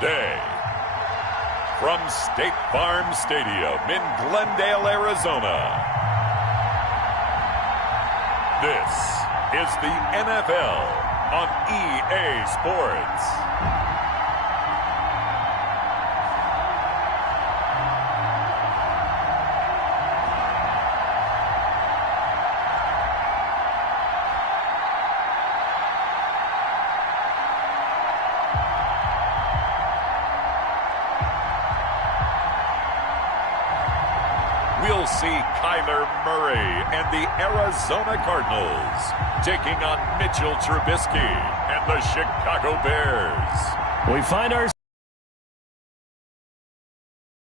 today. From State Farm Stadium in Glendale, Arizona, this is the NFL on EA Sports. We'll see Kyler Murray and the Arizona Cardinals taking on Mitchell Trubisky and the Chicago Bears. We find our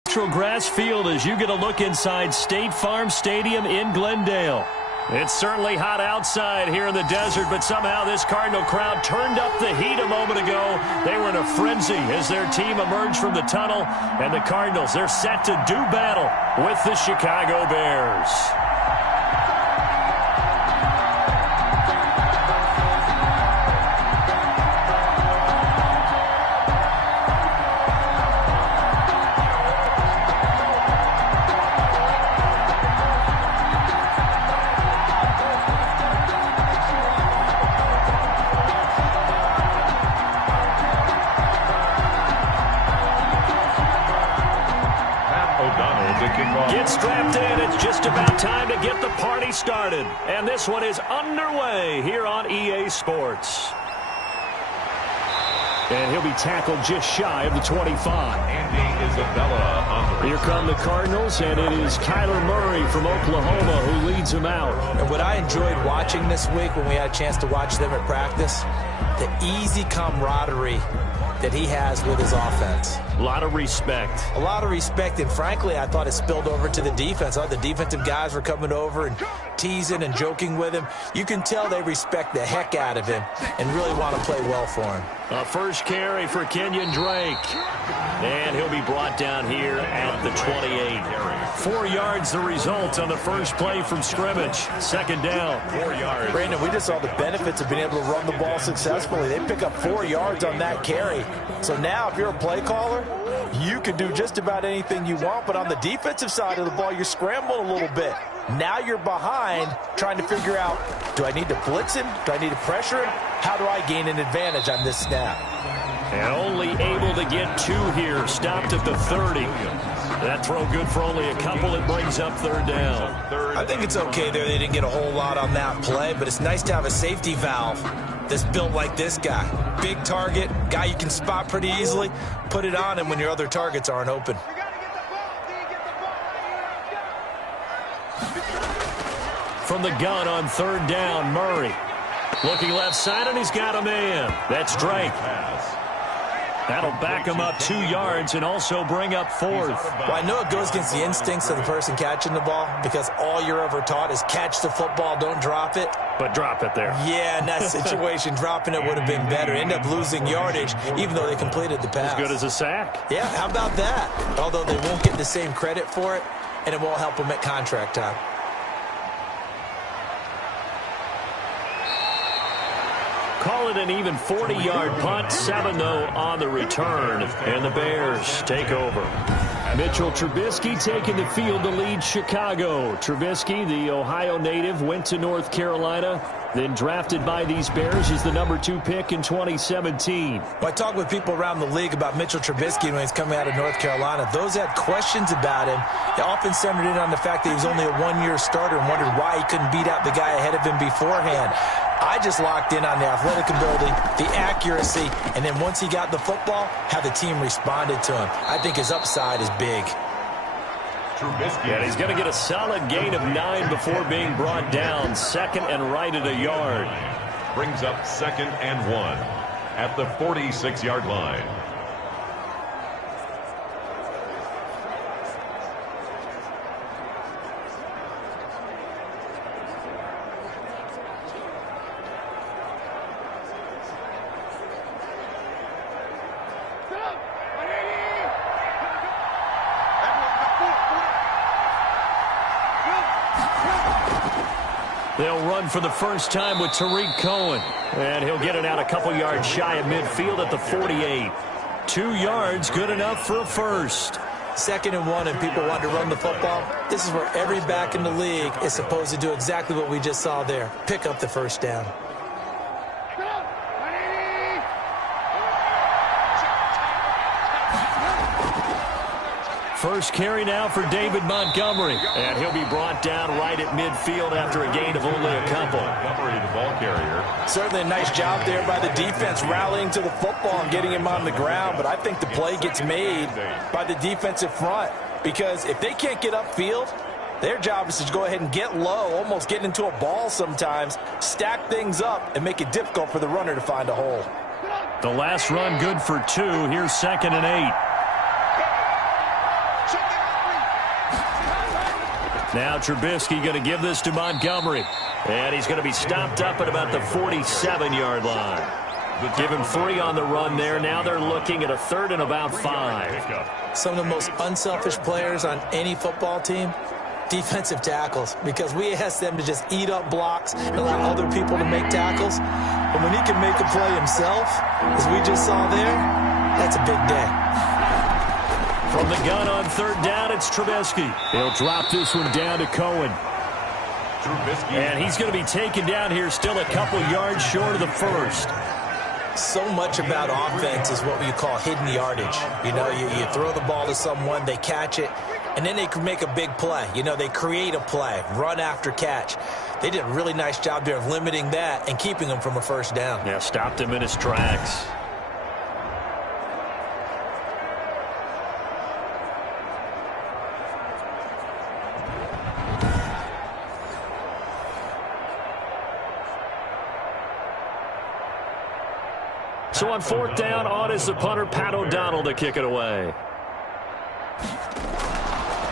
natural grass field as you get a look inside State Farm Stadium in Glendale. It's certainly hot outside here in the desert, but somehow this Cardinal crowd turned up the heat a moment ago. They were in a frenzy as their team emerged from the tunnel, and the Cardinals, they're set to do battle with the Chicago Bears. Get strapped in. It's just about time to get the party started. And this one is underway here on EA Sports. And he'll be tackled just shy of the 25. Andy Isabella on the Here come the Cardinals, and it is Kyler Murray from Oklahoma who leads them out. And what I enjoyed watching this week when we had a chance to watch them at practice, the easy camaraderie that he has with his offense. A lot of respect. A lot of respect, and frankly, I thought it spilled over to the defense. I thought the defensive guys were coming over and teasing and joking with him. You can tell they respect the heck out of him and really want to play well for him. A first carry for Kenyon Drake. And he'll be brought down here at the 28. 4 yards the result on the first play from scrimmage. Second down. 4 yards. Brandon, we just saw the benefits of being able to run the ball successfully. They pick up 4 yards on that carry. So now if you're a play caller, you can do just about anything you want. But on the defensive side of the ball, you're scrambling a little bit. Now you're behind trying to figure out, do I need to blitz him? Do I need to pressure him? How do I gain an advantage on this snap? And only able to get 2 here. Stopped at the 30. That throw good for only a couple. It brings up third down. I think it's okay there. They didn't get a whole lot on that play, but it's nice to have a safety valve that's built like this guy. Big target, guy you can spot pretty easily. Put it on him when your other targets aren't open. From the gun on third down, Murray. Looking left side, and he's got a man. That's Drake. That'll back him up 2 yards and also bring up fourth. Well, I know it goes against the instincts of the person catching the ball because all you're ever taught is catch the football, don't drop it. But drop it there. Yeah, in that situation, dropping it would have been better. End up losing yardage, even though they completed the pass. As good as a sack. Yeah, how about that? Although they won't get the same credit for it, and it won't help them at contract time. Call it an even 40-yard punt. 7, though, on the return. And the Bears take over. Mitchell Trubisky taking the field to lead Chicago. Trubisky, the Ohio native, went to North Carolina, then drafted by these Bears as the number 2 pick in 2017. Well, I talk with people around the league about Mitchell Trubisky when he's coming out of North Carolina. Those that had questions about him, they often centered in on the fact that he was only a 1-year starter and wondered why he couldn't beat out the guy ahead of him beforehand. I just locked in on the athletic ability, the accuracy, and then once he got the football, how the team responded to him. I think his upside is big. And he's going to get a solid gain of 9 before being brought down. Second and right at a yard. brings up 2nd and 1 at the 46-yard line. They'll run for the first time with Tariq Cohen. And he'll get it out a couple yards shy of midfield at the 48. 2 yards, good enough for a first. 2nd and 1, and people want to run the football. This is where every back in the league is supposed to do exactly what we just saw there. Pick up the first down. First carry now for David Montgomery. And he'll be brought down right at midfield after a gain of only a couple. Montgomery, the ball carrier. Certainly a nice job there by the defense rallying to the football and getting him on the ground. But I think the play gets made by the defensive front. Because if they can't get upfield, their job is to go ahead and get low, almost get into a ball sometimes, stack things up, and make it difficult for the runner to find a hole. The last run good for 2. Here's 2nd and 8. Now Trubisky going to give this to Montgomery. And he's going to be stopped up at about the 47-yard line. Give him 3 on the run there. Now they're looking at a 3rd and about 5. Some of the most unselfish players on any football team, defensive tackles, because we ask them to just eat up blocks and allow other people to make tackles. And when he can make a play himself, as we just saw there, that's a big day. From the gun on 3rd down, it's Trubisky. He'll drop this one down to Cohen. Trubisky. And he's going to be taken down here still a couple yards short of the first. So much about offense is what we call hidden yardage. You know, you throw the ball to someone, they catch it, and then they can make a big play. You know, they create a play, run after catch. They did a really nice job there of limiting that and keeping him from a first down. Yeah, stopped him in his tracks. So on 4th down, on is the punter, Pat O'Donnell, to kick it away.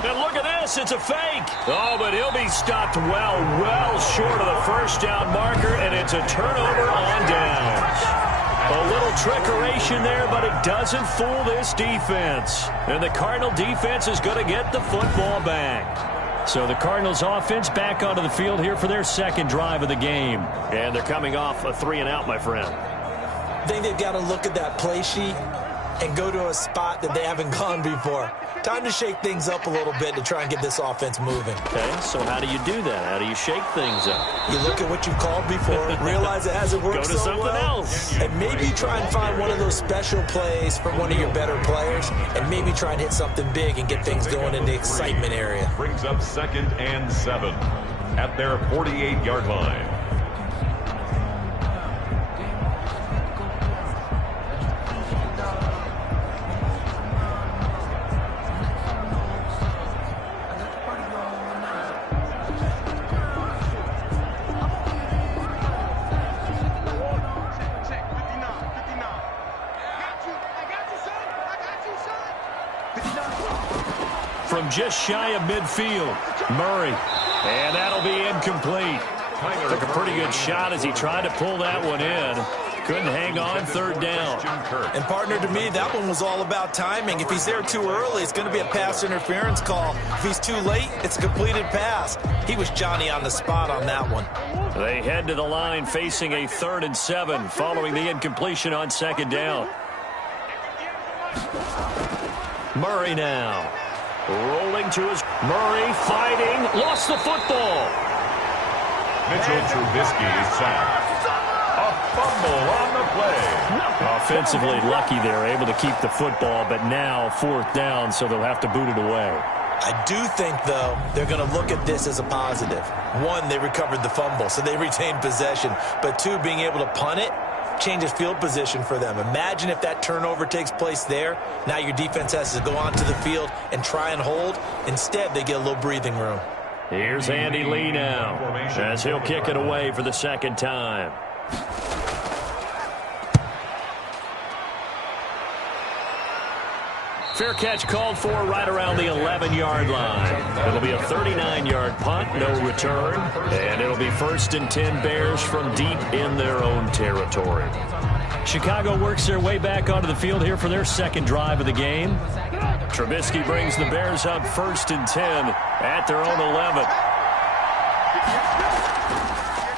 And look at this, it's a fake. Oh, but he'll be stopped well short of the first down marker, and it's a turnover on downs. A little trickeration there, but it doesn't fool this defense. And the Cardinal defense is going to get the football back. So the Cardinals offense back onto the field here for their 2nd drive of the game. And they're coming off a 3-and-out, my friend. I think they've got to look at that play sheet and go to a spot that they haven't gone before. Time to shake things up a little bit to try and get this offense moving. Okay, so how do you do that? How do you shake things up? You look at what you've called before, realize it hasn't worked so well. Go to something else. And maybe try and find one of those special plays from one of your better players, and maybe try and hit something big and get things going in the excitement area. Brings up 2nd and 7 at their 48-yard line. From just shy of midfield, Murray. And that'll be incomplete. Took a pretty good shot as he tried to pull that one in. Couldn't hang on 3rd down. And partner, to me, that one was all about timing. If he's there too early, it's going to be a pass interference call. If he's too late, it's a completed pass. He was Johnny on the spot on that one. They head to the line facing a 3rd and 7 following the incompletion on 2nd down. Murray now. Rolling to his... Murray fighting. Lost the football. Mitchell Trubisky is sacked. A fumble on the play. Offensively lucky they're able to keep the football, but now 4th down, so they'll have to boot it away. I do think, though, they're going to look at this as a positive. 1, they recovered the fumble, so they retained possession. But 2, being able to punt it changes field position for them. Imagine if that turnover takes place there. Now your defense has to go onto the field and try and hold. Instead, they get a little breathing room. Here's Andy Lee now as he'll kick it away for the 2nd time. Fair catch called for right around the 11-yard line. It'll be a 39-yard punt, no return, and it'll be 1st and 10 Bears from deep in their own territory. Chicago works their way back onto the field here for their 2nd drive of the game. Trubisky brings the Bears up 1st and 10 at their own 11.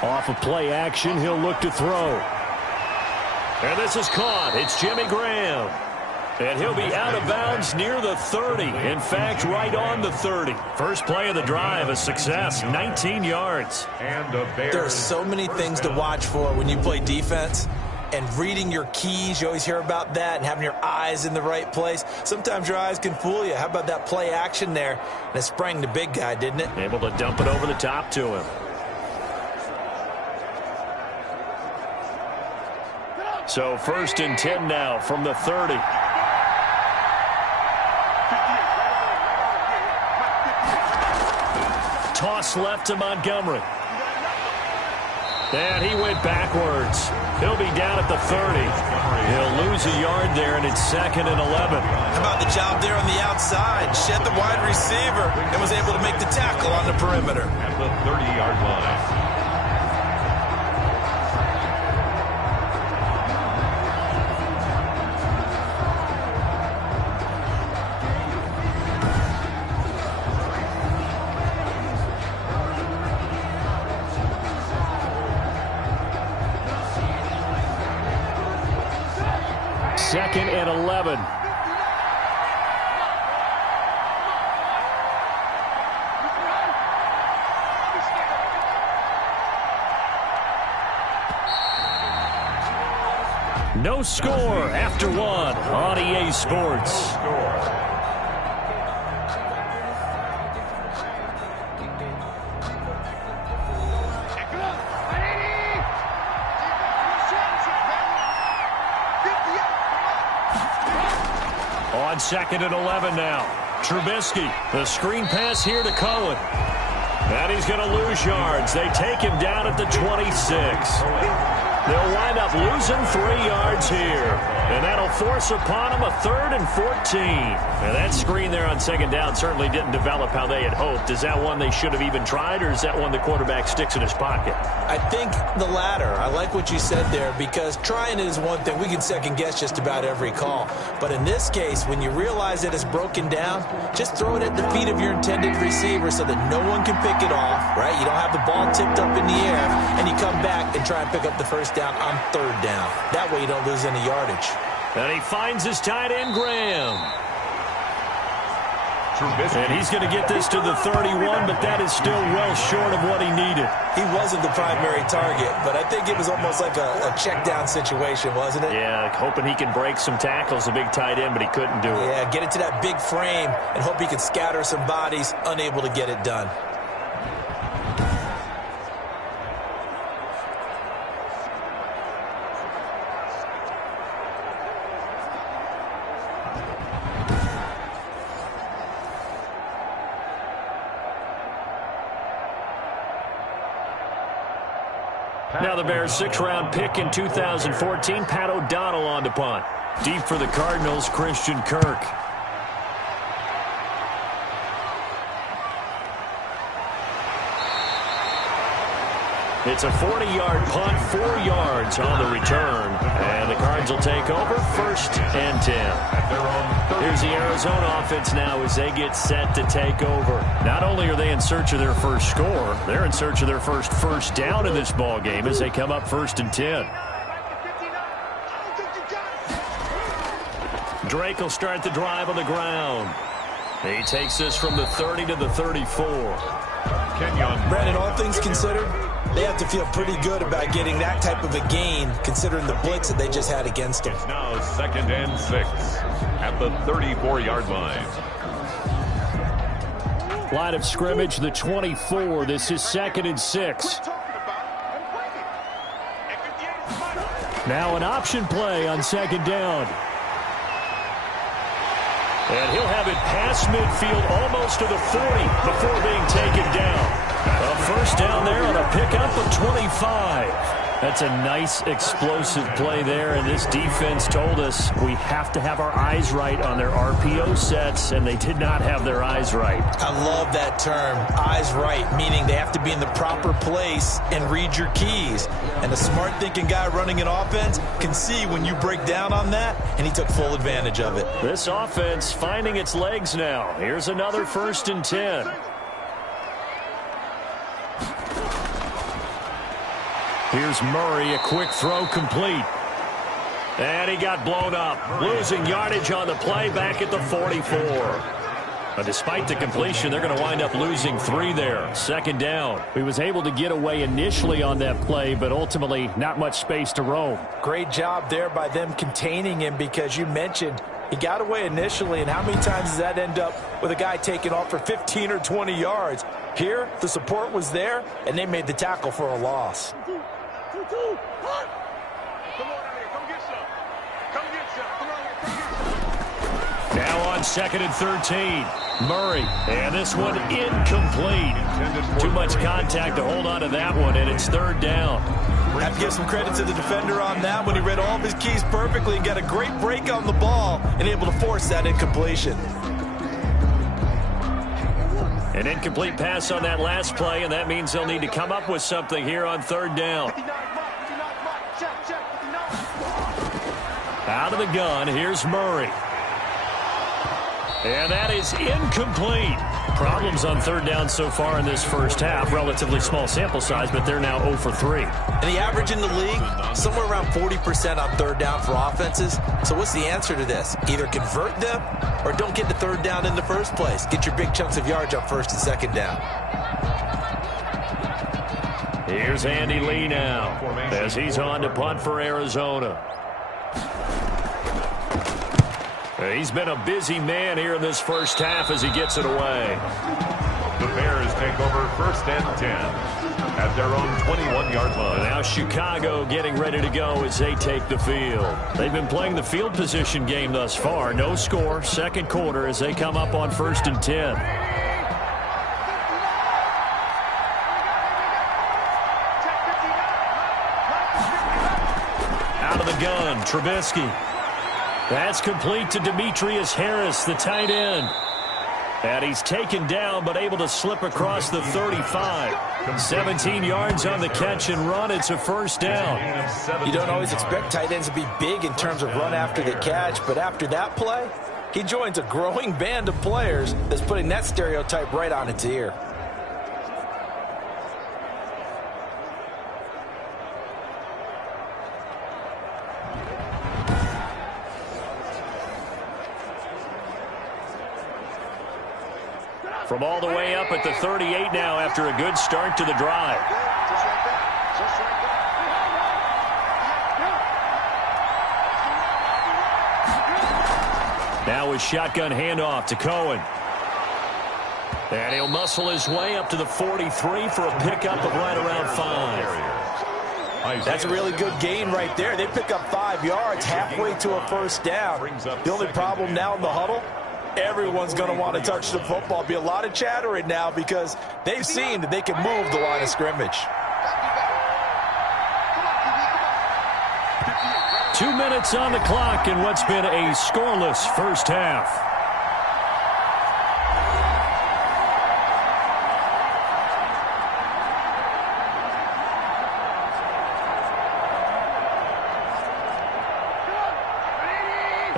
Off of play action, he'll look to throw. And this is caught. It's Jimmy Graham. And he'll be out of bounds near the 30. In fact, right on the 30. First play of the drive, a success, 19 yards. And there are so many things to watch for when you play defense. And reading your keys, you always hear about that, and having your eyes in the right place. Sometimes your eyes can fool you. How about that play action there? And it sprang the big guy, didn't it? Able to dump it over the top to him. So 1st and 10 now from the 30. Toss left to Montgomery. And he went backwards. He'll be down at the 30. He'll lose a yard there, and it's 2nd and 11. How about the job there on the outside? Shed the wide receiver and was able to make the tackle on the perimeter. At the 30-yard line. Second and 11. No score after one on EA Sports. On 2nd and 11 now. Trubisky, the screen pass here to Cohen. And he's going to lose yards. They take him down at the 26. They'll wind up losing 3 yards here. And that'll force upon them a 3rd and 14. Now that screen there on 2nd down certainly didn't develop how they had hoped. Is that one they should have even tried, or is that one the quarterback sticks in his pocket? I think the latter. I like what you said there, because trying it is one thing. We can second guess just about every call. But in this case, when you realize that it's broken down, just throw it at the feet of your intended receiver so that no one can pick it off, right? You don't have the ball tipped up in the air, and you come back and try and pick up the first down on 3rd down. That way you don't lose any yardage. And he finds his tight end, Graham. And he's going to get this to the 31, but that is still well short of what he needed. He wasn't the primary target, but I think it was almost like a check-down situation, wasn't it? Yeah, hoping he can break some tackles, a big tight end, but he couldn't do it. Yeah, get it to that big frame and hope he can scatter some bodies, unable to get it done. Now the Bears' 6th-round pick in 2014, Pat O'Donnell on to punt. Deep for the Cardinals, Christian Kirk. It's a 40-yard punt, 4 yards on the return. And the Cards will take over 1st and 10. Here's the Arizona offense now as they get set to take over. Not only are they in search of their first score, they're in search of their first down in this ball game as they come up 1st and 10. Drake will start the drive on the ground. He takes this from the 30 to the 34. Brandon, all things considered, they have to feel pretty good about getting that type of a gain, considering the blitz that they just had against them. It's now 2nd and 6 at the 34-yard line. Line of scrimmage, the 24. This is 2nd and 6. Now an option play on 2nd down. And he'll have it past midfield almost to the 40 before being taken down. A 1st down there on a pickup of 25. That's a nice explosive play there, and this defense told us we have to have our eyes right on their RPO sets, and they did not have their eyes right. I love that term, eyes right, meaning they have to be in the proper place and read your keys. And a smart thinking guy running an offense can see when you break down on that, and he took full advantage of it. This offense finding its legs now. Here's another 1st and 10. Here's Murray, a quick throw complete. And he got blown up. Losing yardage on the play back at the 44. But despite the completion, they're going to wind up losing 3 there. Second down. He was able to get away initially on that play, but ultimately not much space to roam. Great job there by them containing him, because you mentioned he got away initially, and how many times does that end up with a guy taking off for 15 or 20 yards? Here, the support was there, and they made the tackle for a loss. Now on 2nd and 13. Murray. And this one incomplete. Too much contact to hold on to that one, and it's 3rd down. Have to give some credit to the defender on that one. He read all of his keys perfectly and got a great break on the ball and able to force that incompletion. An incomplete pass on that last play, and that means they'll need to come up with something here on 3rd down. Out of the gun, here's Murray. And that is incomplete. Problems on 3rd down so far in this first half. Relatively small sample size, but they're now 0 for 3. And the average in the league, somewhere around 40% on 3rd down for offenses. So what's the answer to this? Either convert them or don't get to 3rd down in the first place. Get your big chunks of yards on 1st and 2nd down. Here's Andy Lee now as he's on to punt for Arizona. He's been a busy man here in this first half as he gets it away. The Bears take over 1st and 10 at their own 21-yard line. Now Chicago getting ready to go as they take the field. They've been playing the field position game thus far. No score, 2nd quarter as they come up on 1st and 10. Out of the gun, Trubisky. That's complete to Demetrius Harris, the tight end. And he's taken down, but able to slip across the 35. 17 yards on the catch and run. It's a 1st down. You don't always expect tight ends to be big in terms of run after the catch, but after that play, he joins a growing band of players that's putting that stereotype right on its ear. From all the way up at the 38 now after a good start to the drive. Now a shotgun handoff to Cohen. And he'll muscle his way up to the 43 for a pickup of right around 5. That's a really good gain right there. They pick up 5 yards halfway to a 1st down. The only problem now in the huddle, everyone's going to want to touch the football. Be a lot of chattering now because they've seen that they can move the line of scrimmage. 2 minutes on the clock in what's been a scoreless first half.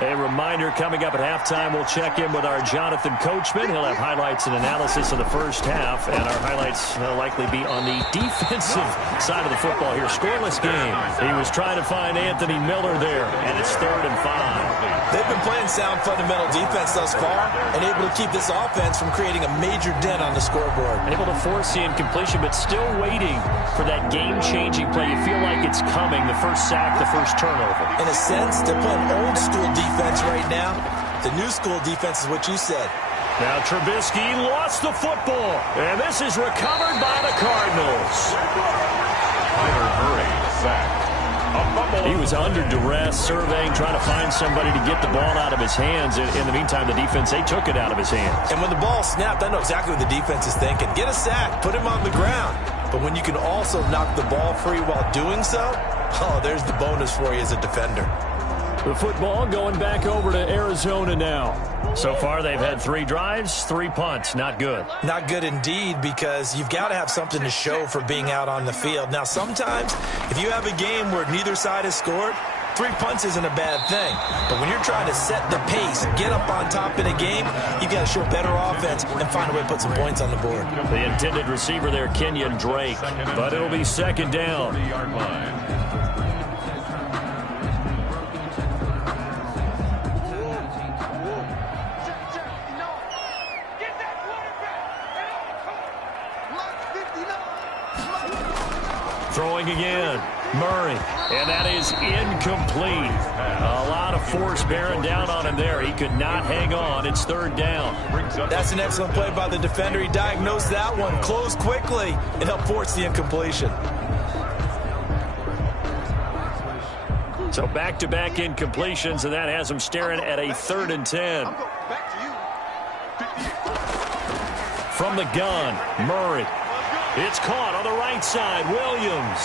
A reminder, coming up at halftime, we'll check in with our Jonathan Coachman. He'll have highlights and analysis of the first half, and our highlights will likely be on the defensive side of the football here. Scoreless game. He was trying to find Anthony Miller there, and it's 3rd and 5. They've been playing sound fundamental defense thus far and able to keep this offense from creating a major dent on the scoreboard. Able to force the incompletion, but still waiting for that game-changing play. You feel like it's coming, the first sack, the first turnover. In a sense, they're playing old-school defense right now. The new-school defense is what you said. Now Trubisky lost the football, and this is recovered by the Cardinals. Kyler Murray sacked. He was under duress, surveying, trying to find somebody to get the ball out of his hands. In the meantime, the defense, they took it out of his hands. And when the ball snapped, I know exactly what the defense is thinking. Get a sack, put him on the ground. But when you can also knock the ball free while doing so, oh, there's the bonus for you as a defender. The football going back over to Arizona now. So far, they've had 3 drives, 3 punts. Not good. Not good indeed, because you've got to have something to show for being out on the field. Now, sometimes, if you have a game where neither side has scored, 3 punts isn't a bad thing. But when you're trying to set the pace, get up on top in a game, you've got to show better offense and find a way to put some points on the board. The intended receiver there, Kenyon Drake. But it'll be 2nd down. Throwing again. Murray. And that is incomplete. A lot of force bearing down on him there. He could not hang on. It's third down. That's an excellent play by the defender. He diagnosed that one, closed quickly, and helped force the incompletion. So back-to-back incompletions, and that has him staring at a 3rd and 10. From the gun, Murray. It's caught on the right side, Williams.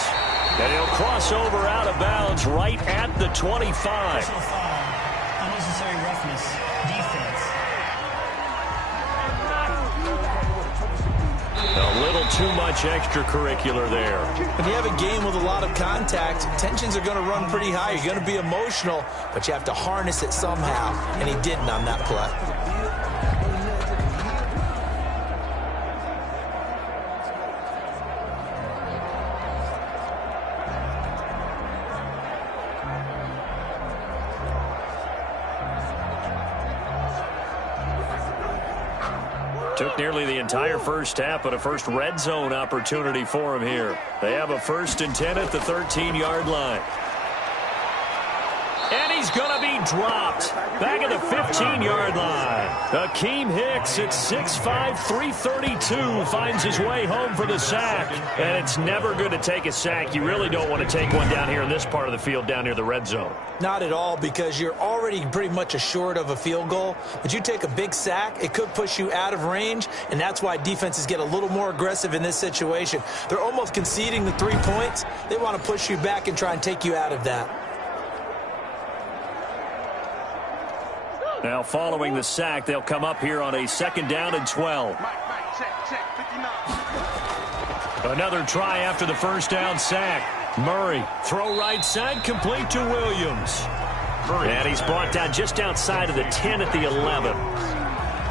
And he'll cross over out of bounds right at the 25. Personal foul, unnecessary roughness, defense. A little too much extracurricular there. When you have a game with a lot of contact, tensions are going to run pretty high. You're going to be emotional, but you have to harness it somehow, and he didn't on that play. Took nearly the entire first half, but a first red zone opportunity for him here. They have a 1st and 10 at the 13-yard line. And he's going to be dropped back at the 15-yard line. Akeem Hicks at 6'5", 332 finds his way home for the sack. And it's never good to take a sack. You really don't want to take one down here in this part of the field down near the red zone. Not at all, because you're already pretty much assured of a field goal. But you take a big sack, it could push you out of range, and that's why defenses get a little more aggressive in this situation. They're almost conceding the 3 points. They want to push you back and try and take you out of that. Now, following the sack, they'll come up here on a 2nd down and 12. Another try after the first down sack. Murray, throw right side, complete to Williams. And he's brought down just outside of the 10 at the 11.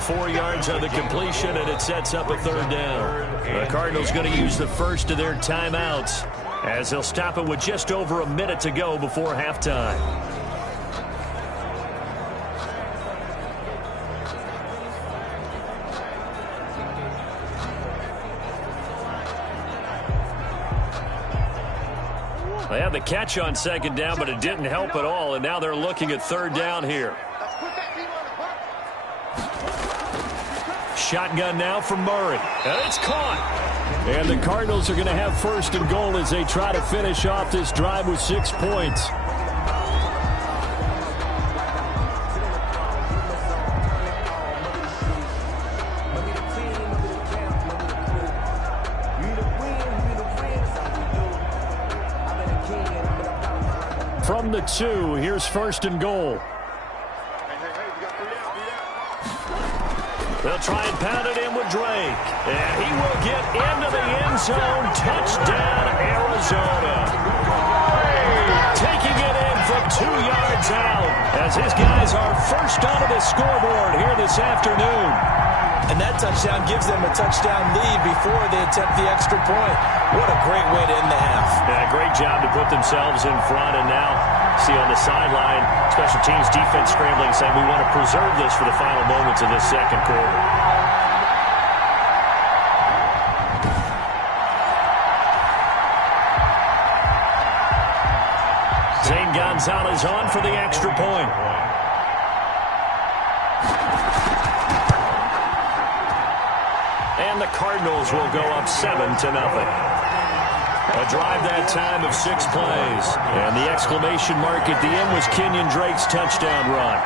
4 yards on the completion, and it sets up a 3rd down. The Cardinals going to use the first of their timeouts as they'll stop it with just over a minute to go before halftime. They had the catch on 2nd down, but it didn't help at all, and now they're looking at 3rd down here. Shotgun now from Murray, and it's caught. And the Cardinals are going to have 1st and goal as they try to finish off this drive with 6 points. From the 2, here's 1st and goal. They'll try and pound it in with Drake. And he will get into the end zone. Touchdown, Arizona. Taking it in from 2 yards out as his guys are first onto the scoreboard here this afternoon. And that touchdown gives them a touchdown lead before they attempt the extra point. What a great way to end the half. Yeah, great job to put themselves in front. And now, see on the sideline, special teams defense scrambling, saying we want to preserve this for the final moments of this 2nd quarter. Zane Gonzalez on for the extra point. And the Cardinals will go up 7-0. A drive that time of 6 plays. And the exclamation mark at the end was Kenyon Drake's touchdown run.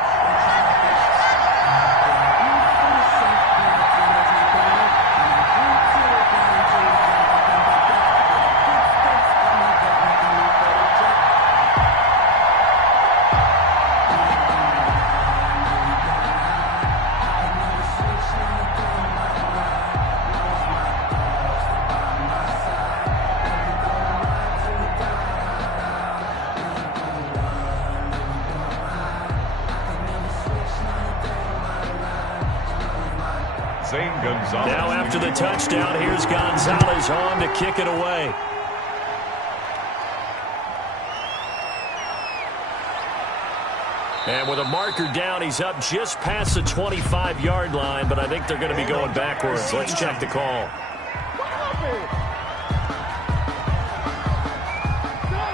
Now after the touchdown, here's Gonzalez on to kick it away. And with a marker down, he's up just past the 25-yard line, but I think they're going to be going backwards. Let's check the call.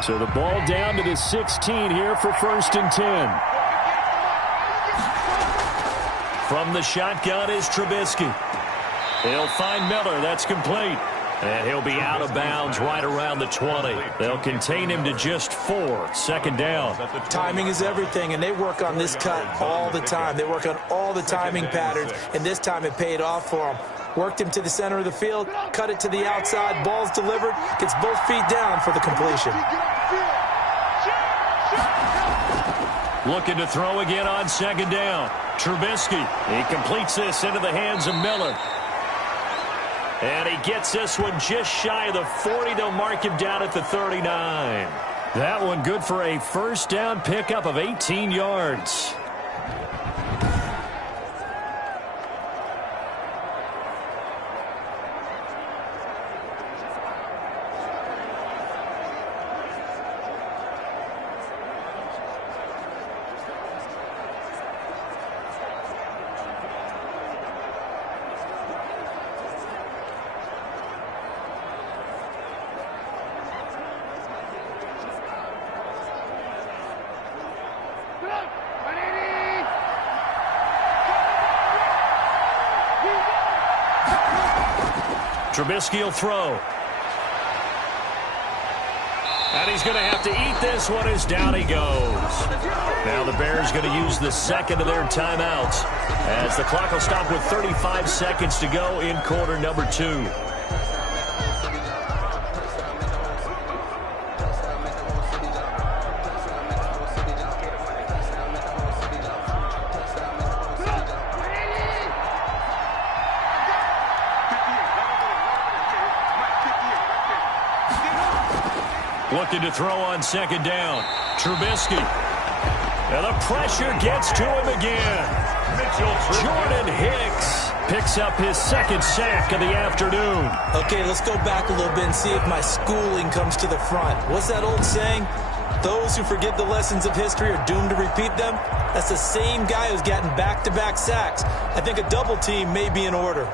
So the ball down to the 16 here for 1st and 10. From the shotgun is Trubisky. He'll find Miller. That's complete. And he'll be out of bounds right around the 20. They'll contain him to just 4. 2nd down. Timing is everything, and they work on this cut all the time. They work on all the timing patterns, and this time it paid off for them. Worked him to the center of the field, cut it to the outside, ball's delivered, gets both feet down for the completion. Looking to throw again on 2nd down. Trubisky. He completes this into the hands of Miller. And he gets this one just shy of the 40. They'll mark him down at the 39. That one good for a 1st down pickup of 18 yards. Trubisky will throw. And he's going to have to eat this one as down he goes. Now the Bears going to use the 2nd of their timeouts as the clock will stop with 35 seconds to go in quarter number 2. Looking to throw on 2nd down. Trubisky. And the pressure gets to him again. Jordan Hicks picks up his 2nd sack of the afternoon. Okay, let's go back a little bit and see if my schooling comes to the front. What's that old saying? Those who forget the lessons of history are doomed to repeat them. That's the same guy who's gotten back-to-back sacks. I think a double team may be in order.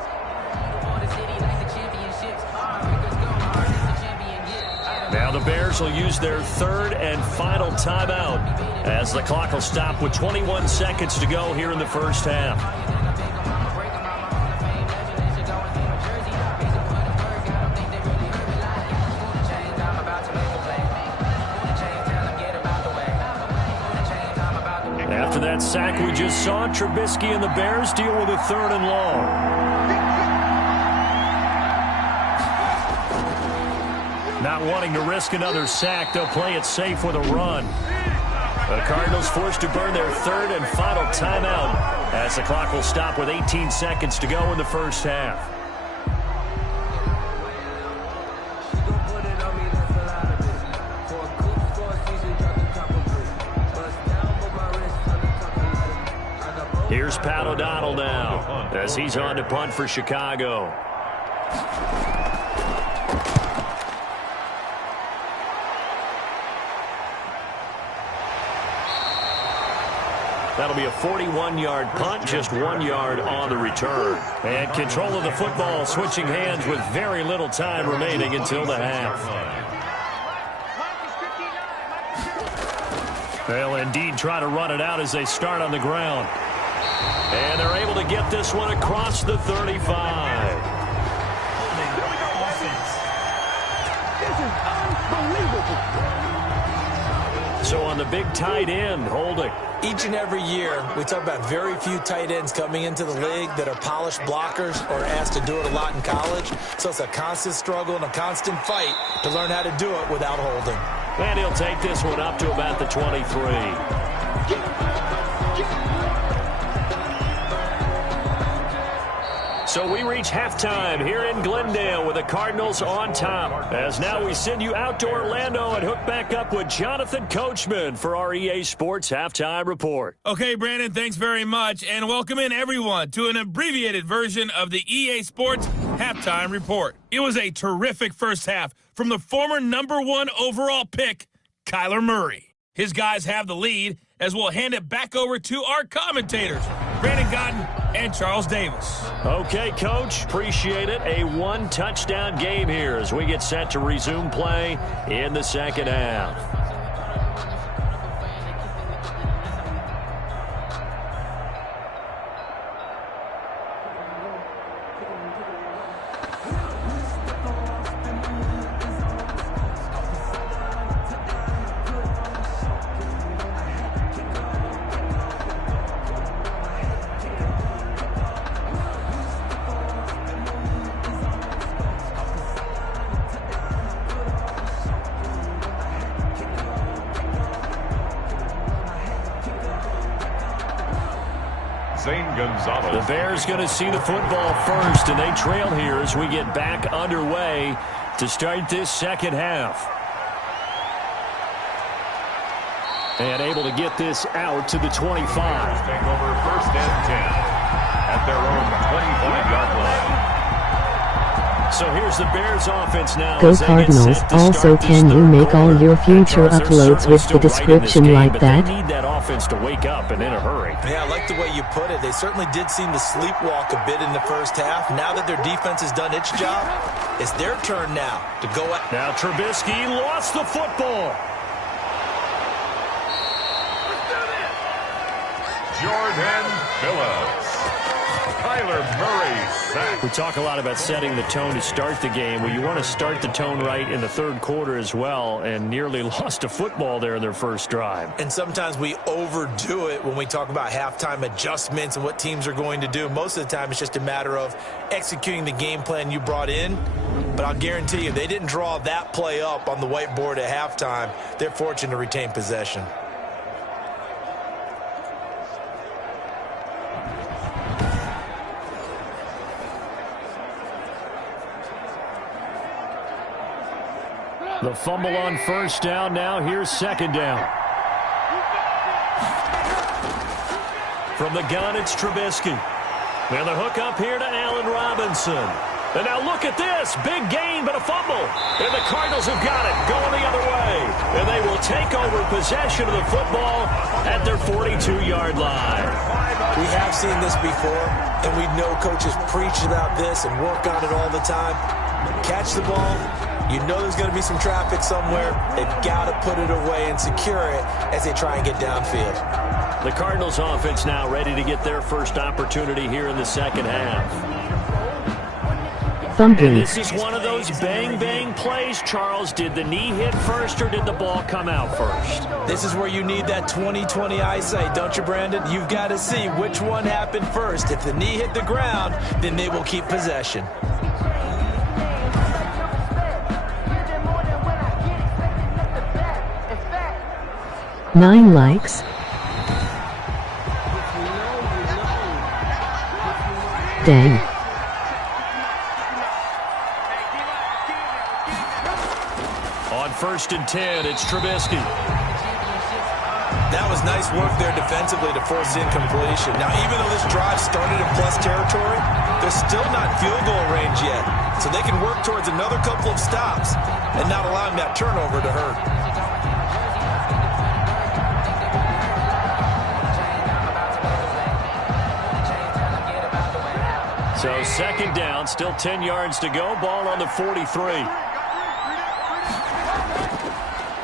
Now the Bears will use their 3rd and final timeout as the clock will stop with 21 seconds to go here in the 1st half. After that sack we just saw, Trubisky and the Bears deal with a 3rd and long. Not wanting to risk another sack, they'll play it safe with a run. The Cardinals forced to burn their 3rd and final timeout as the clock will stop with 18 seconds to go in the 1st half. Here's Pat O'Donnell now as he's on to punt for Chicago. That'll be a 41-yard punt, just 1 yard on the return. And control of the football switching hands with very little time remaining until the half. They'll indeed try to run it out as they start on the ground. And they're able to get this one across the 35. So on the big tight end, holding. Each and every year, we talk about very few tight ends coming into the league that are polished blockers or asked to do it a lot in college. So it's a constant struggle and a constant fight to learn how to do it without holding. And he'll take this one up to about the 23. So we reach halftime here in Glendale with the Cardinals on top. As now we send you out to Orlando and hook back up with Jonathan Coachman for our EA Sports Halftime Report. Okay, Brandon, thanks very much. And welcome in, everyone, to an abbreviated version of the EA Sports Halftime Report. It was a terrific first half from the former #1 overall pick, Kyler Murray. His guys have the lead as we'll hand it back over to our commentators, Brandon Godden and Charles Davis. Okay, Coach, appreciate it. A one-touchdown game here as we get set to resume play in the second half. Gonzalez. The Bears going to see the football first, and they trail here as we get back underway to start this second half. And able to get this out to the 25. Take over first and 10 at their own 25-yard line. So here's the Bears offense now. Go Cardinals. Also, can you make all your future uploads with the description like that? They need that offense to wake up and in a hurry. Yeah, I like the way you put it. They certainly did seem to sleepwalk a bit in the first half. Now that their defense has done its job, it's their turn now to go out. Now Trubisky lost the football. Jordan Phillips. Kyler Murray sack. We talk a lot about setting the tone to start the game. Well, you want to start the tone right in the third quarter as well, and nearly lost a football there in their first drive. And sometimes we overdo it when we talk about halftime adjustments and what teams are going to do. Most of the time it's just a matter of executing the game plan you brought in. But I'll guarantee you, they didn't draw that play up on the whiteboard at halftime. They're fortunate to retain possession. The fumble on first down. Now here's second down. From the gun, it's Trubisky. And the hook up here to Allen Robinson. And now look at this. Big gain, but a fumble. And the Cardinals have got it going the other way. And they will take over possession of the football at their 42-yard line. We have seen this before, and we know coaches preach about this and work on it all the time. Catch the ball. You know there's going to be some traffic somewhere. They've got to put it away and secure it as they try and get downfield. The Cardinals offense now ready to get their first opportunity here in the second half. And this is one of those bang-bang plays, Charles. Did the knee hit first or did the ball come out first? This is where you need that 20/20 eyesight, don't you, Brandon? You've got to see which one happened first. If the knee hit the ground, then they will keep possession. Nine likes. Dang. On first and 10, it's Trubisky. That was nice work there defensively to force incompletion. Now, even though this drive started in plus territory, they're still not field goal range yet. So they can work towards another couple of stops and not allowing that turnover to hurt. So second down, still 10 yards to go. Ball on the 43.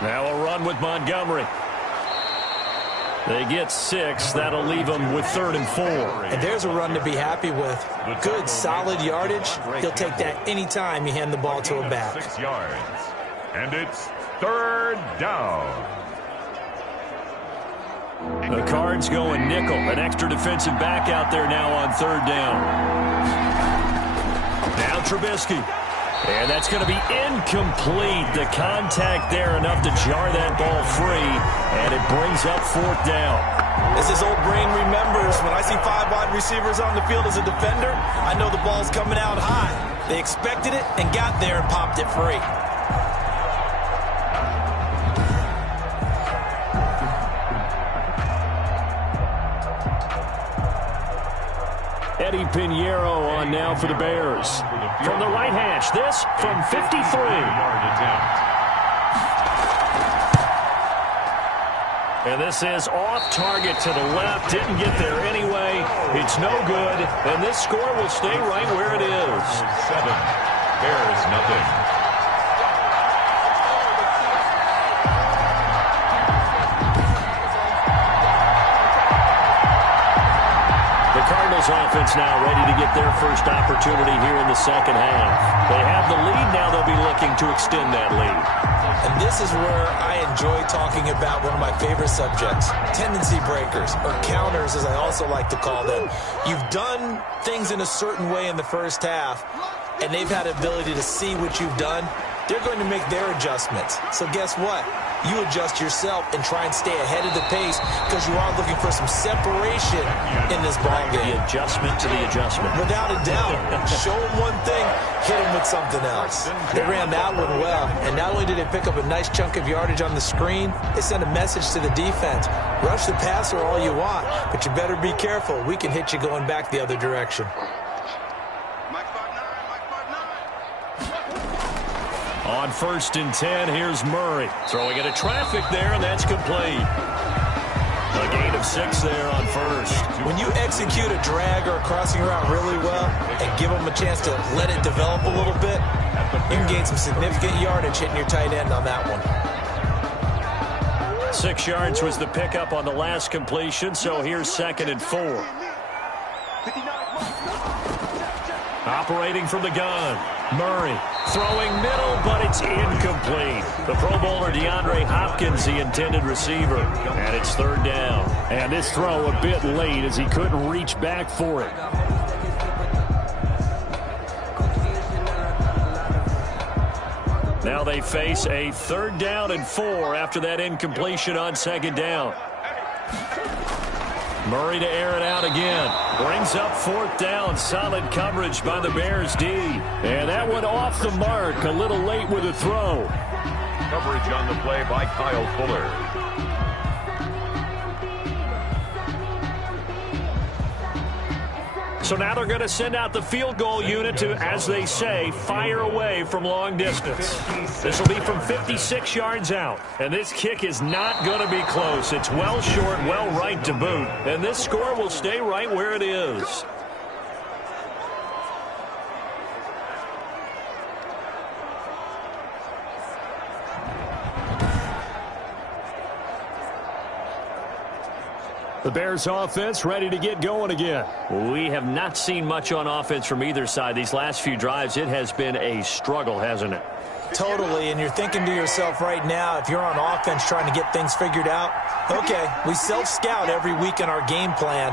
Now a run with Montgomery. They get 6. That'll leave them with 3rd and 4. And there's a run to be happy with. Good, solid yardage. He'll take that any time you hand the ball to a back. 6 yards. And it's 3rd down. The Cards going nickel. An extra defensive back out there now on 3rd down. Now Trubisky. And that's going to be incomplete. The contact there enough to jar that ball free. And it brings up 4th down. As his old brain remembers, when I see 5 wide receivers on the field as a defender, I know the ball's coming out high. They expected it and got there and popped it free. Eddie Pinheiro on now for the Bears. From the right hash, this from 53. And this is off target to the left. Didn't get there anyway. It's no good, and this score will stay right where it is. 7, Bears nothing. The Cardinals offense now ready to get their first opportunity here in the second half. They have the lead now. They'll be looking to extend that lead. And this is where I enjoy talking about one of my favorite subjects, tendency breakers, or counters as I also like to call them. You've done things in a certain way in the first half, and they've had the ability to see what you've done. They're going to make their adjustments. So guess what? You adjust yourself and try and stay ahead of the pace because you are looking for some separation in this ballgame. The adjustment to the adjustment. Without a doubt. Show them one thing, hit them with something else. They ran that one well, and not only did they pick up a nice chunk of yardage on the screen, they sent a message to the defense. Rush the passer all you want, but you better be careful. We can hit you going back the other direction. On 1st and 10, here's Murray. Throwing into traffic there, and that's complete. A gain of 6 there on 1st. When you execute a drag or a crossing route really well and give them a chance to let it develop a little bit, you can gain some significant yardage hitting your tight end on that one. 6 yards was the pickup on the last completion, so here's 2nd and 4. Operating from the gun. Murray throwing middle, but it's incomplete. The Pro Bowler DeAndre Hopkins, the intended receiver. And it's 3rd down. And this throw a bit late as he couldn't reach back for it. Now they face a 3rd down and 4 after that incompletion on 2nd down. Murray to air it out again. Brings up 4th down. Solid coverage by the Bears D. And that one off the mark. A little late with a throw. Coverage on the play by Kyle Fuller. So now they're going to send out the field goal unit to, as they say, fire away from long distance. This will be from 56 yards out. And this kick is not going to be close. It's well short, well right to boot. And this score will stay right where it is. The Bears offense ready to get going again. We have not seen much on offense from either side. These last few drives, it has been a struggle, hasn't it? Totally, and you're thinking to yourself right now, if you're on offense trying to get things figured out, okay, we self-scout every week in our game plan.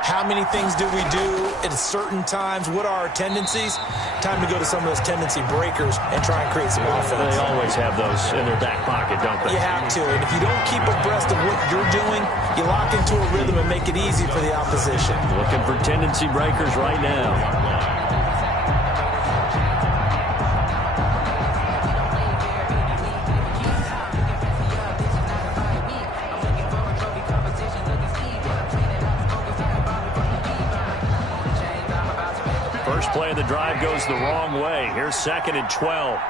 How many things do we do at certain times? What are our tendencies? Time to go to some of those tendency breakers and try and create some offense. They always have those in their back pocket, don't they? You have to, and if you don't keep abreast of what you're doing, you lock into a rhythm and make it easy for the opposition. Looking for tendency breakers right now. First play of the drive goes the wrong way. Here's 2nd and 12.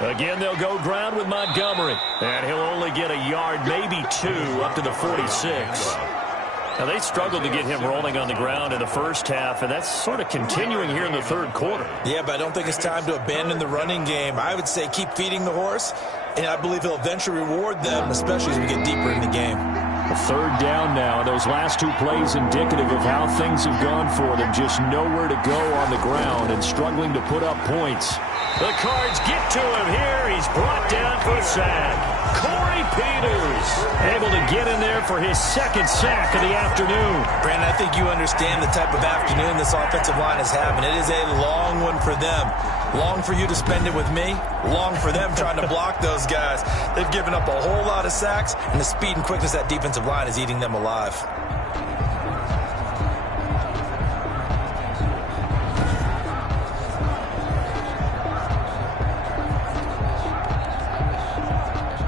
Again, they'll go ground with Montgomery. And he'll only get a yard, maybe 2, up to the 46. Now, they struggled to get him rolling on the ground in the first half, and that's sort of continuing here in the 3rd quarter. Yeah, but I don't think it's time to abandon the running game. I would say keep feeding the horse, and I believe he'll eventually reward them, especially as we get deeper in the game. A 3rd down now. Those last 2 plays indicative of how things have gone for them. Just nowhere to go on the ground and struggling to put up points. The Cards get to him here. He's brought down for a sack. Corey Peters able to get in there for his 2nd sack of the afternoon. Brandon, I think you understand the type of afternoon this offensive line is having. It is a long one for them. Long for you to spend it with me. Long for them trying to block those guys. They've given up a whole lot of sacks, and the speed and quickness of that defensive line is eating them alive.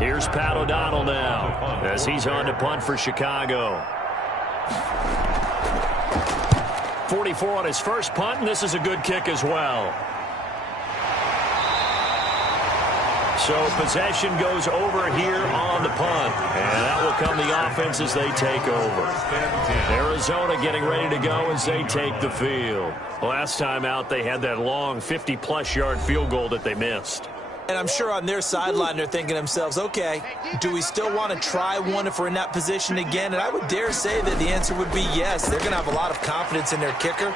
Here's Pat O'Donnell now as he's on to punt for Chicago. 44 on his first punt, and this is a good kick as well. So possession goes over here on the punt. And that will come the offense as they take over. Arizona getting ready to go as they take the field. Last time out, they had that long 50-plus yard field goal that they missed. And I'm sure on their sideline they're thinking to themselves, okay, do we still want to try one if we're in that position again? And I would dare say that the answer would be yes. They're going to have a lot of confidence in their kicker.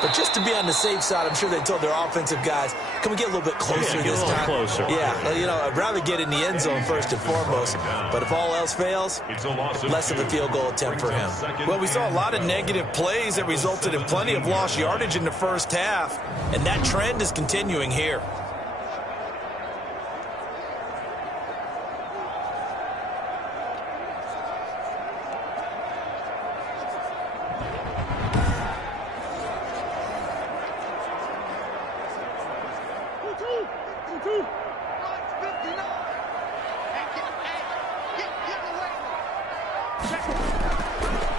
But just to be on the safe side, I'm sure they told their offensive guys, can we get a little bit closer this time? Closer. Yeah, you know, I'd rather get in the end zone first and foremost. But if all else fails, less of a field goal attempt for him. Well, we saw a lot of negative plays that resulted in plenty of lost yardage in the first half. And that trend is continuing here.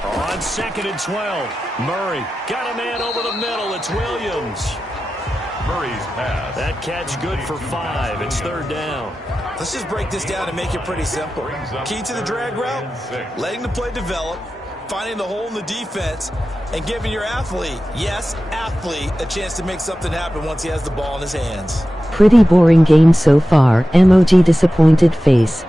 On 2nd and 12, Murray got a man over the middle. It's Williams. Murray's pass. That catch good for 5. It's 3rd down. Let's just break this down and make it pretty simple. Key to the drag route, letting the play develop, finding the hole in the defense, and giving your athlete, yes, athlete, a chance to make something happen once he has the ball in his hands. Pretty boring game so far. MOG disappointed face.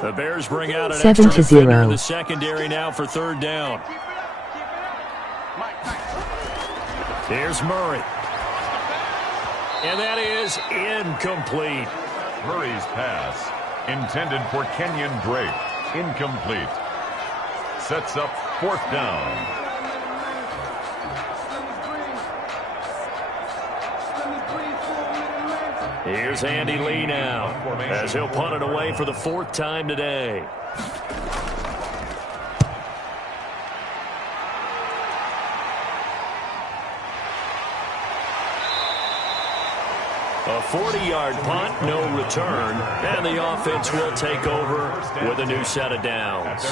The Bears bring out an 7-0. extra defender in the secondary now for 3rd down. Here's Murray. And that is incomplete. Murray's pass, intended for Kenyon Drake, incomplete. Sets up 4th down. Here's Andy Lee now, as he'll punt it away for the 4th time today. A 40-yard punt, no return, and the offense will take over with a new set of downs.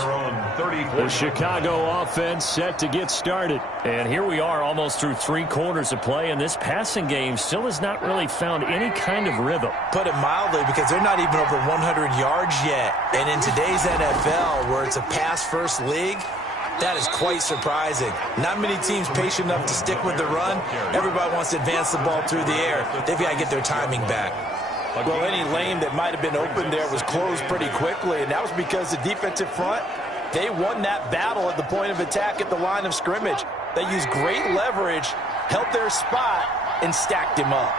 The Chicago offense set to get started. And here we are almost through 3 quarters of play, and this passing game still has not really found any kind of rhythm. Put it mildly, because they're not even over 100 yards yet. And in today's NFL, where it's a pass-first league, that is quite surprising. Not many teams patient enough to stick with the run. Everybody wants to advance the ball through the air. They've got to get their timing back. Well, any lane that might have been open there was closed pretty quickly, and that was because the defensive front, they won that battle at the point of attack at the line of scrimmage. They used great leverage, held their spot, and stacked him up.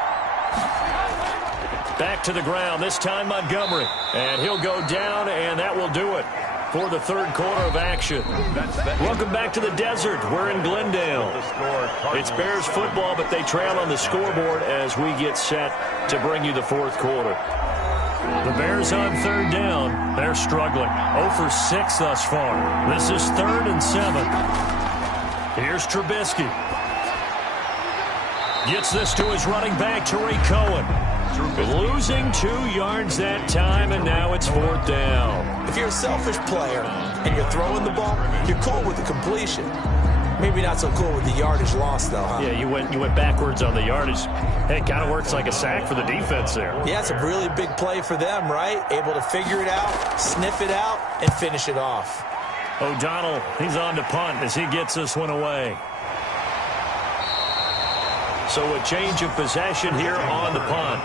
Back to the ground, this time Montgomery. And he'll go down, and that will do it for the 3rd quarter of action. Welcome back to the desert. We're in Glendale. It's Bears football, but they trail on the scoreboard as we get set to bring you the 4th quarter. The Bears on 3rd down. They're struggling. 0 for 6 thus far. This is 3rd and 7. Here's Trubisky. Gets this to his running back, Tariq Cohen. Losing 2 yards that time, and now it's 4th down. If you're a selfish player and you're throwing the ball, you're cool with the completion. Maybe not so cool with the yardage loss, though, huh? Yeah, you went backwards on the yardage. Hey, it kind of works like a sack for the defense there. Yeah, it's a really big play for them, right? Able to figure it out, sniff it out, and finish it off. O'Donnell, he's on to punt as he gets this one away. So a change of possession here on the punt.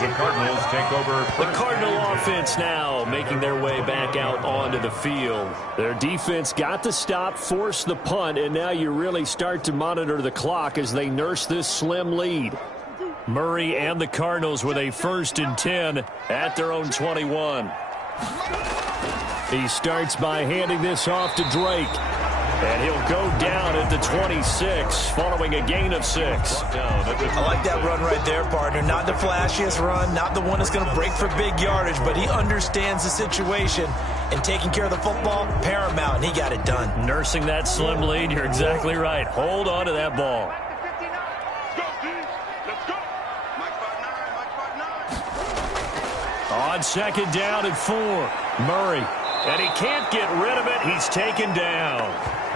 The Cardinals take over. The Cardinal offense now making their way back out onto the field. Their defense got the stop, forced the punt, and now you really start to monitor the clock as they nurse this slim lead. Murray and the Cardinals with a 1st and 10 at their own 21. He starts by handing this off to Drake. And he'll go down at the 26 following a gain of 6. I like that run right there, partner. Not the flashiest run, not the one that's going to break for big yardage, but he understands the situation, and taking care of the football, paramount, and he got it done. Nursing that slim lead, you're exactly right. Hold on to that ball. On 2nd down and 4, Murray. And he can't get rid of it. He's taken down.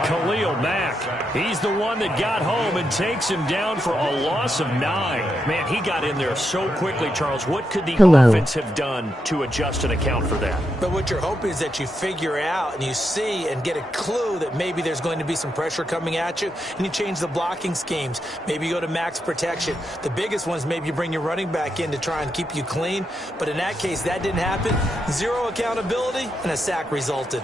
Khalil Mack. He's the one that got home and takes him down for a loss of 9. Man, he got in there so quickly, Charles. What could the offense have done to adjust and account for that? But what you're hoping is that you figure out and you see and get a clue that maybe there's going to be some pressure coming at you, and you change the blocking schemes. Maybe you go to max protection. The biggest one is maybe you bring your running back in to try and keep you clean. But in that case, that didn't happen. 0 accountability, and a sack resulted.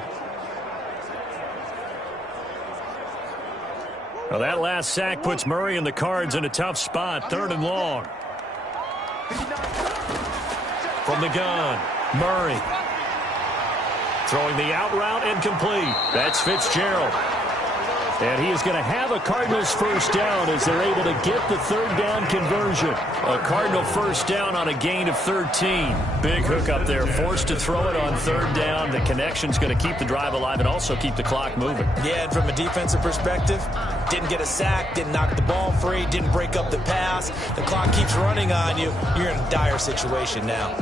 Well, that last sack puts Murray and the Cards in a tough spot. 3rd and long. From the gun, Murray. Throwing the out route and complete. That's Fitzgerald. And he is going to have a Cardinals first down as they're able to get the 3rd down conversion. A Cardinal first down on a gain of 13. Big hook up there. Forced to throw it on 3rd down. The connection's going to keep the drive alive and also keep the clock moving. Yeah, and from a defensive perspective, didn't get a sack, didn't knock the ball free, didn't break up the pass. The clock keeps running on you. You're in a dire situation now.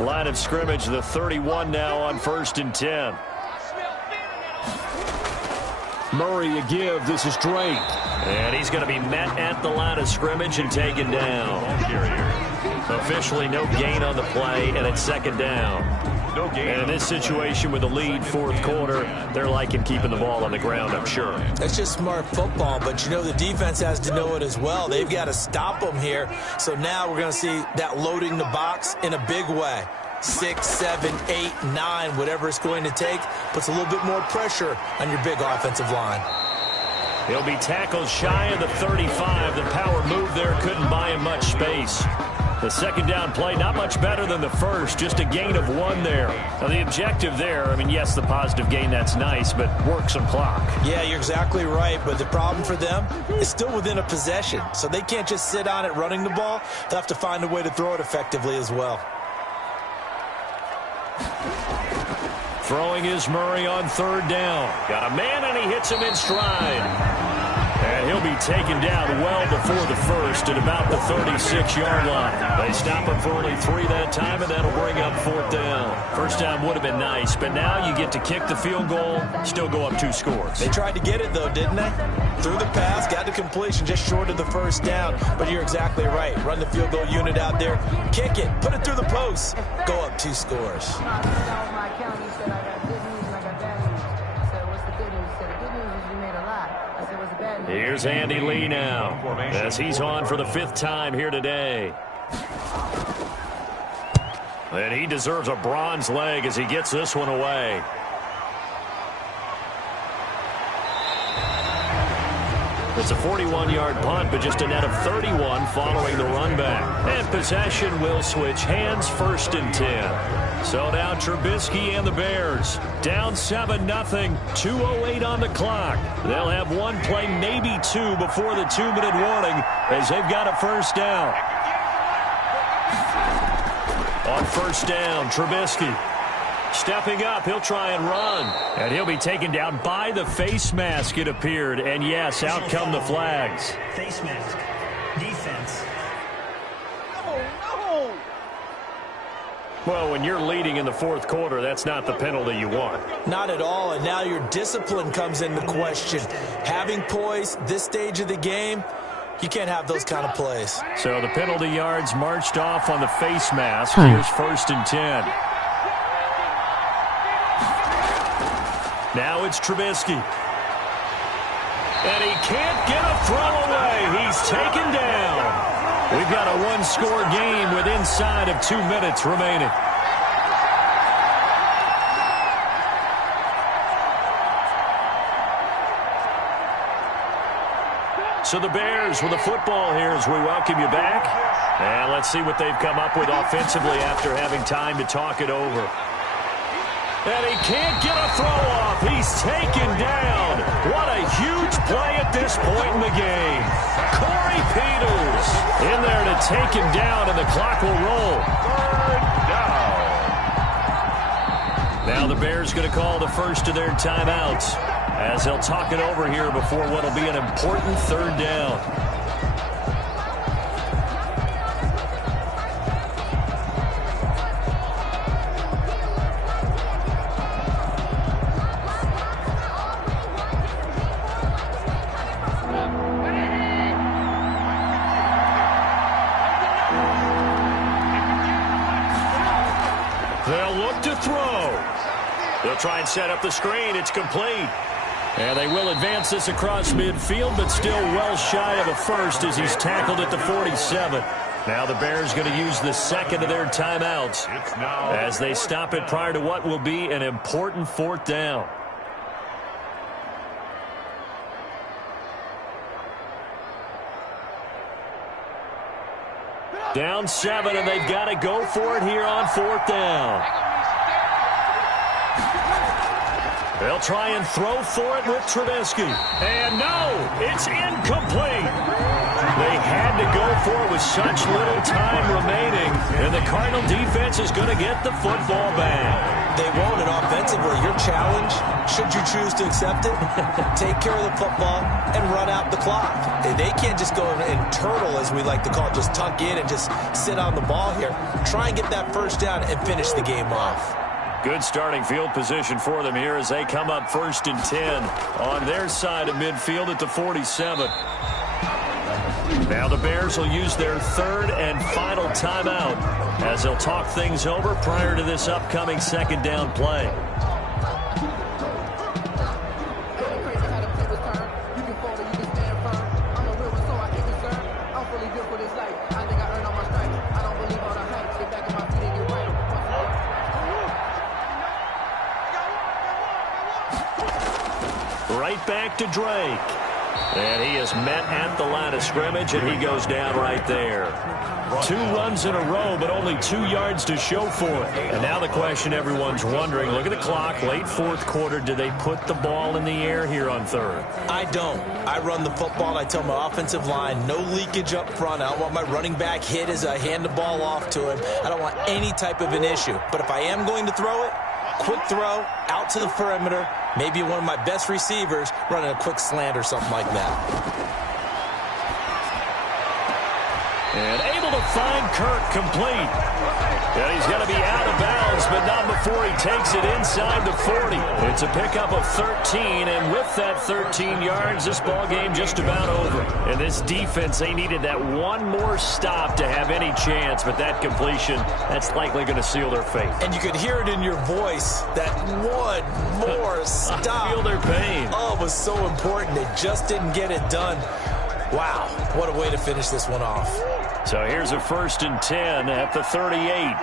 Line of scrimmage, the 31 now on 1st and 10. Murray a give. This is Drake. And he's going to be met at the line of scrimmage and taken down. Officially no gain on the play, and it's 2nd down. And in this situation with the lead 4th quarter, they're liking keeping the ball on the ground, I'm sure. That's just smart football, but you know the defense has to know it as well. They've got to stop them here. So now we're going to see that loading the box in a big way. 6, 7, 8, 9, whatever it's going to take, puts a little bit more pressure on your big offensive line. He'll be tackled shy of the 35. The power move there couldn't buy him much space. The 2nd down play, not much better than the first, just a gain of 1 there. Now, the objective there, I mean, yes, the positive gain, that's nice, but work some clock. Yeah, you're exactly right, but the problem for them is still within a possession, so they can't just sit on it running the ball. They'll have to find a way to throw it effectively as well. Throwing is Murray on 3rd down. Got a man, and he hits him in stride. And he'll be taken down well before the first at about the 36-yard line. They stop him for only 3 that time, and that'll bring up 4th down. First down would have been nice, but now you get to kick the field goal, still go up 2 scores. They tried to get it, though, didn't they? Threw the pass, got the completion just short of the first down. But you're exactly right. Run the field goal unit out there, kick it, put it through the post, go up 2 scores. Here's Andy Lee now, as he's on for the 5th time here today. And he deserves a bronze leg as he gets this one away. It's a 41-yard punt, but just a net of 31 following the run back. And possession will switch hands, 1st and 10. So now Trubisky and the Bears down 7-0, 2:08 on the clock. They'll have 1 play, maybe 2 before the 2-minute warning as they've got a first down. On 1st down, Trubisky stepping up. He'll try and run. And he'll be taken down by the face mask, it appeared. And yes, out come the flags. Face mask. Defense. Well, when you're leading in the 4th quarter, that's not the penalty you want. Not at all, and now your discipline comes into question. Having poise this stage of the game, you can't have those kind of plays. So the penalty yards marched off on the face mask. Here's 1st and 10. Now it's Trubisky. And he can't get a throw away. He's taken down. We've got a 1-score game with inside of 2 minutes remaining. So the Bears with the football here as we welcome you back. And let's see what they've come up with offensively after having time to talk it over. And he can't get a throw off. He's taken down. What a huge play at this point in the game. Corey Peters in there to take him down, and the clock will roll. 3rd down. Now the Bears going to call the first of their timeouts as they'll talk it over here before what will be an important 3rd down. They'll look to throw. They'll try and set up the screen. It's complete. And they will advance this across midfield, but still well shy of a first as he's tackled at the 47. Now the Bears going to use the second of their timeouts as they stop it prior to what will be an important fourth down. Down 7, and they've got to go for it here on fourth down. They'll try and throw for it with Trubisky. And no, it's incomplete. They had to go for it with such little time remaining, and the Cardinal defense is going to get the football back. They won't, and offensively, your challenge, should you choose to accept it, take care of the football and run out the clock. They can't just go and turtle, as we like to call it, just tuck in and just sit on the ball here. Try and get that first down and finish the game off. Good starting field position for them here as they come up 1st and 10 on their side of midfield at the 47. Now the Bears will use their third and final timeout as they'll talk things over prior to this upcoming second down play. Right back to Drake. And he is met at the line of scrimmage, and he goes down right there. 2 runs in a row, but only 2 yards to show for it. And now the question everyone's wondering, look at the clock, late fourth quarter, do they put the ball in the air here on third? I don't. I run the football, and I tell my offensive line, no leakage up front. I don't want my running back hit as I hand the ball off to him. I don't want any type of an issue. But if I am going to throw it, quick throw, out to the perimeter, maybe one of my best receivers running a quick slant or something like that. And able to find Kirk complete. And he's going to be out of bounds, but not before he takes it inside the 40. It's a pickup of 13, and with that 13 yards, this ball game just about over. And this defense, they needed that one more stop to have any chance, but that completion, that's likely going to seal their fate. And you could hear it in your voice, that one more stop. I feel their pain. Oh, it was so important. They just didn't get it done. Wow, what a way to finish this one off. So here's a 1st and 10 at the 38.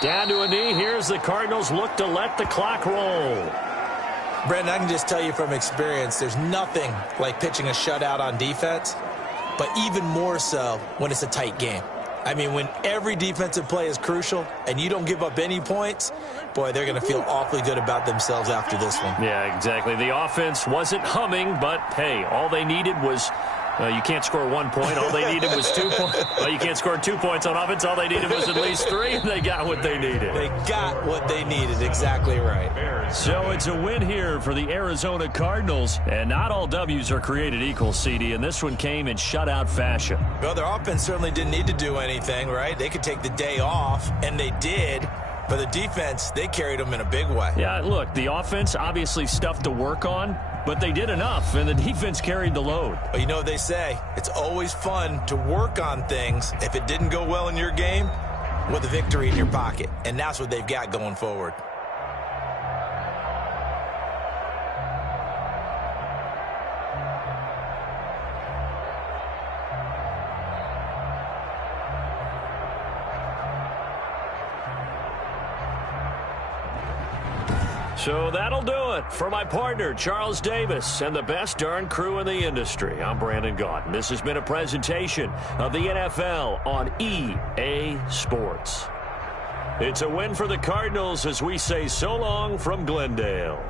Down to a knee. Here's the Cardinals look to let the clock roll. Brandon, I can just tell you from experience, there's nothing like pitching a shutout on defense, but even more so when it's a tight game. I mean, when every defensive play is crucial and you don't give up any points, boy, they're going to feel awfully good about themselves after this one. Yeah, exactly. The offense wasn't humming, but, hey, all they needed was you can't score 1 point. All they needed was 2 points. Well, you can't score 2 points on offense. All they needed was at least 3, and they got what they needed. They got what they needed. Exactly right. So it's a win here for the Arizona Cardinals, and not all W's are created equal, CD, and this one came in shutout fashion. Well, their offense certainly didn't need to do anything, right? They could take the day off, and they did. But the defense, they carried them in a big way. Yeah, look, the offense, obviously stuff to work on, but they did enough, and the defense carried the load. Well, you know what they say. It's always fun to work on things if it didn't go well in your game with a victory in your pocket. And that's what they've got going forward. So that'll do it for my partner, Charles Davis, and the best darn crew in the industry. I'm Brandon Gaudin. This has been a presentation of the NFL on EA Sports. It's a win for the Cardinals as we say so long from Glendale.